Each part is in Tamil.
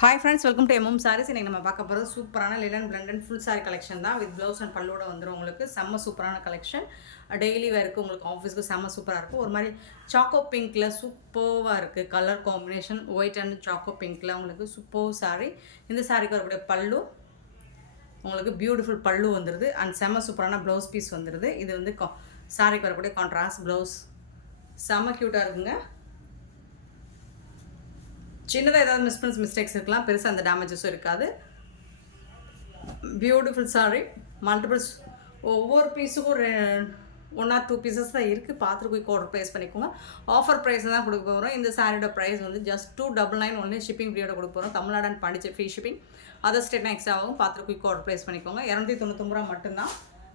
Hi friends, welcome to MM sarees. இன்றைக்கி நம்ம பார்க்க போகிறது சூப்பரான linen blended full sari collection தான். வித் ப்ளவுஸ் அண்ட் பல்லோட வந்துடும். உங்களுக்கு செம்ம சூப்பரான கலெக்ஷன். டெய்லி வேருக்கு உங்களுக்கு ஆஃபீஸ்க்கு செம்ம சூப்பராக இருக்கும். ஒரு மாதிரி சாக்கோ பிங்க்கில் சூப்பராக இருக்குது. Colour combination white and choco பிங்க்கில் உங்களுக்கு சூப்பர் சாரி. இந்த சாரிக்கு வரக்கூடிய பல்லு உங்களுக்கு பியூட்டிஃபுல் பல்லு வந்துடுது. அண்ட் செம்ம சூப்பரான ப்ளவுஸ் பீஸ் வந்துடுது. இது வந்து சாரிக்கு வரக்கூடிய கான்ட்ராஸ்ட் ப்ளவுஸ் செம்ம க்யூட்டாக இருக்குங்க. சின்னதாக ஏதாவது மிஸ்டேக்ஸ் இருக்கலாம், பெருசாக அந்த டேமேஜஸும் இருக்காது. Beautiful sorry. மல்டிபிள்ஸ் ஒவ்வொரு பீஸுக்கும் 1 or 2 பீசஸ் தான் இருக்குது. பார்த்துட்டு போய் ஆர்டர் ப்ரைஸ் பண்ணிக்கோங்க. ஆஃபர் ப்ரைஸ் தான் கொடுக்க போகிறோம். இந்த சாரியோட ப்ரைஸ் வந்து ஜஸ்ட் 299 ஒன்லி. ஷிப்பிங் ஃப்ரீயோட கொடுக்க போகிறோம். Tamil Nadu and Pondicherry free shipping. Other ஸ்டேட்னா எக்ஸ்ட்ரா ஆகும். பார்த்துட்டு போய் ஆர்டர் ப்ரைஸ் பண்ணிக்கோங்க. 299 ரூபா மட்டும்தான்.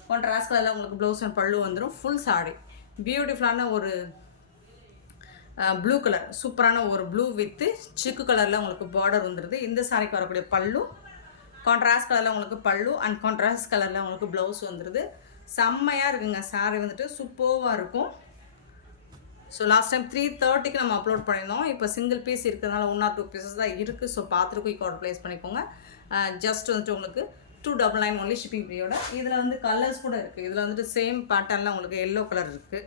கான்ட்ராஸ்ட் கலரில் உங்களுக்கு ப்ளவுஸ் அண்ட் பல்லு வந்துடும். ஃபுல் சாரி பியூட்டிஃபுல்லான ஒரு ப்ளூ கலர், சூப்பரான ஒரு ப்ளூ வித்து சிக்கு கலரில் உங்களுக்கு பார்டர் வந்துடுது. இந்த சாரிக்கு வரக்கூடிய பல்லு கான்ட்ராஸ்ட் கலரில் உங்களுக்கு பல்லு அண்ட் கான்ட்ராஸ்ட் கலரில் உங்களுக்கு ப்ளவுஸ் வந்துடுது. செம்மையாக இருக்குங்க சாரி, வந்துட்டு சூப்பராக இருக்கும். ஸோ லாஸ்ட் டைம் 330க்கு நம்ம அப்லோட் பண்ணியிருந்தோம். இப்போ சிங்கிள் பீஸ் இருக்கிறதுனால 1 or 2 பீசஸ் தான் இருக்குது. ஸோ பார்த்துட்டு குயிக் ஆர்டர் ப்ளேஸ் பண்ணிக்கோங்க. ஜஸ்ட் வந்துட்டு உங்களுக்கு 299 ஒன்லி ஷிப்பிங் ஃப்ரீயோட. இதில் வந்து கலர்ஸ் கூட இருக்குது. இதில் வந்துட்டு சேம் பேட்டர்னில் உங்களுக்கு எல்லோ கலர் இருக்குது.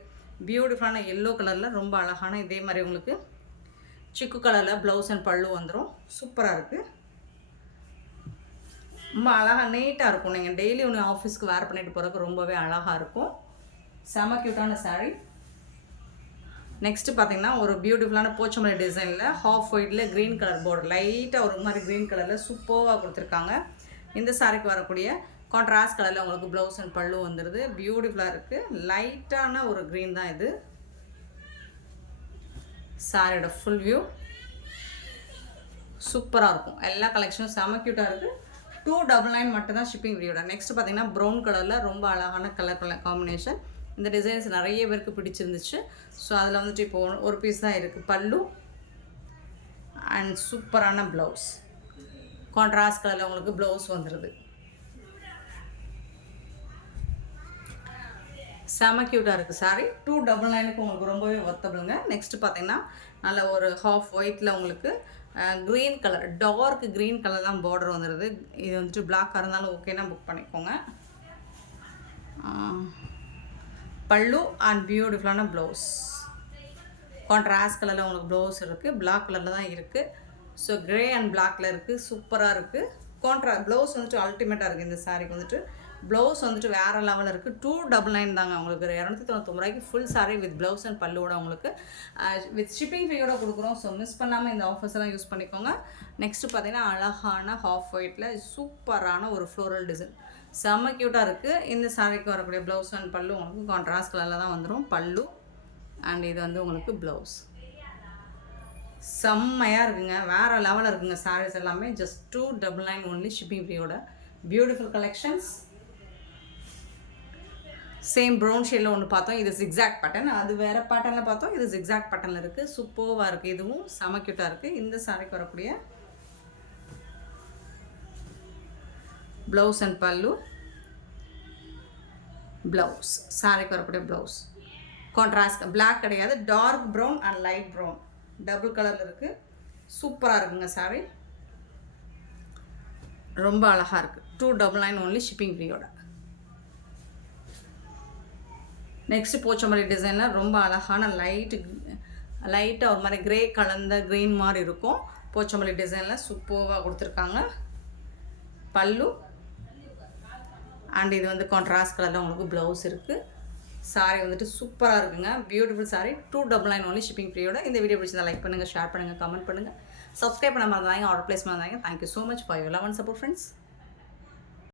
பியூட்டிஃபுல்லான எல்லோ கலரில் ரொம்ப அழகான இதே மாதிரி உங்களுக்கு சிக்கு கலரில் ப்ளவுஸ் அண்ட் பல்லு வந்துடும். சூப்பராக இருக்குது. ரொம்ப அழகாக நீட்டாக இருக்கும். நீங்கள் டெய்லி ஒன்று ஆஃபீஸ்க்கு வேர் பண்ணிட்டு போகிறதுக்கு ரொம்பவே அழகாக இருக்கும். செம க்யூட்டான சாரீ. நெக்ஸ்ட்டு பார்த்தீங்கன்னா ஒரு பியூட்டிஃபுல்லான போச்சமல்லி டிசைனில் ஹாஃப் ஒயிட்டில் க்ரீன் கலர் பார்டர், லைட்டாக ஒரு மாதிரி க்ரீன் கலரில் சூப்பராக கொடுத்துருக்காங்க. இந்த சாரிக்கு வரக்கூடிய கான்ட்ராஸ்ட் கலரில் உங்களுக்கு ப்ளவுஸ் அண்ட் பல்லு வந்துடுது. பியூட்டிஃபுல்லாக இருக்குது. லைட்டான ஒரு க்ரீன் தான் இது. சாரியோட ஃபுல் வியூ சூப்பராக இருக்கும். எல்லா கலெக்ஷனும் செம க்யூட்டாக இருக்குது. 299 மட்டும்தான் ஷிப்பிங் ஃப்ரீயோட. நெக்ஸ்ட் பார்த்தீங்கன்னா ப்ரௌன் கலரில் ரொம்ப அழகான கலர் காம்பினேஷன். இந்த டிசைன்ஸ் நிறைய பேருக்கு பிடிச்சிருந்துச்சு. ஸோ அதில் வந்துட்டு இப்போ ஒரு பீஸ் தான் இருக்குது. பல்லு அண்ட் சூப்பரான ப்ளவுஸ் கான்ட்ராஸ்ட் கலரில் உங்களுக்கு ப்ளவுஸ் வந்துடுது. செம க்யூட்டாக இருக்குது சாரி. 299க்கு உங்களுக்கு ரொம்பவே ஒர்த்தபிளுங்க. நெக்ஸ்ட்டு பார்த்தீங்கன்னா நல்ல ஒரு ஹாஃப் ஒயிட்டில் உங்களுக்கு green colour, dark green colour தான் பார்டர் வந்துடுது. இது வந்துட்டு பிளாக்காக இருந்தாலும் ஓகேனா புக் பண்ணிக்கோங்க. பல்லு அண்ட் பியூட்டிஃபுல்லான ப்ளவுஸ் கான்ட்ராஸ்ட் கலரில் உங்களுக்கு ப்ளவுஸ் இருக்குது. பிளாக் கலரில் தான் இருக்குது. ஸோ க்ரே அண்ட் பிளாக்கில் இருக்குது. சூப்பராக இருக்குது. ப்ளவுஸ் வந்துட்டு அல்டிமேட்டாக இருக்குது. இந்த சாரிக்கு வந்துட்டு ப்ளவுஸ் வந்துட்டு வேறு லெவலில் இருக்குது. 299 தாங்க உங்களுக்கு. 299 ரூபாய்க்கு full sari with blouse and பல்லுவோட உங்களுக்கு வித் ஷிப்பிங் ஃப்ரீயோட கொடுக்குறோம். ஸோ மிஸ் பண்ணாமல் இந்த ஆஃபர்ஸ் எல்லாம் யூஸ் பண்ணிக்கோங்க. நெக்ஸ்ட்டு பார்த்தீங்கன்னா அழகான ஹாஃப் ஒயிட்டில் சூப்பரான ஒரு ஃப்ளோரல் டிசைன் செம்ம க்யூட்டாக இருக்குது. இந்த சாரிக்கு வரக்கூடிய ப்ளவுஸ் அண்ட் பல்லு உங்களுக்கு கான்ட்ராஸ்ட் கலரில் தான் வந்துடும். பல்லு அண்ட் இது வந்து உங்களுக்கு ப்ளவுஸ் செம்மையாக இருக்குங்க. வேறு லெவலில் இருக்குங்க சாரீஸ் எல்லாமே. ஜஸ்ட் 299 ஒன்லி ஷிப்பிங் ஃப்ரீயோட. Beautiful collections. சேம் ப்ரௌன் ஷேடில் ஒன்று பார்த்தோம். இது ஜிக்ஸாக் பேட்டர்ன். அது வேறு பேட்டர்னில் பார்த்தோம். இது ஜிக்ஸாக் பேட்டர்னில் இருக்குது. சூப்பராக இருக்குது. இதுவும் செம க்யூட்டாக இருக்குது. இந்த சாரிக்கு வரக்கூடிய ப்ளவுஸ் அண்ட் பல்லு ப்ளவுஸ் சாரிக்கு வரக்கூடிய ப்ளவுஸ் கான்ட்ராஸ்ட் பிளாக் கிடையாது, dark brown and light brown double கலரில் இருக்குது. சூப்பராக இருக்குங்க சாரி. ரொம்ப அழகாக இருக்குது. 299 ஒன்லி ஷிப்பிங் ஃப்ரீயோட. நெக்ஸ்ட்டு போச்சமல்லி டிசைனில் ரொம்ப அழகான லைட்டாக ஒரு மாதிரி க்ரே கலந்த க்ரீன் மாதிரி இருக்கும். போச்சமல்லி டிசைனில் சூப்பராக கொடுத்துருக்காங்க. பல்லு அண்ட் இது வந்து கான்ட்ராஸ்ட் கலரில் உங்களுக்கு ப்ளவுஸ் இருக்குது. சாரி வந்துட்டு சூப்பராக இருக்குங்க. பியூட்டிஃபுல் சாரி. 299 ஒன்லி ஷிப்பிங் ஃப்ரீயோட. இந்த வீடியோ பிடிச்சதா லைக் பண்ணுங்கள், ஷேர் பண்ணுங்கள், கமெண்ட் பண்ணுங்கள், சப்ஸ்கிரைப் பண்ண மறந்தாங்க, ஆர்டர் ப்ளேஸ் பண்ணாங்க. Thank you so much for your love and support friends.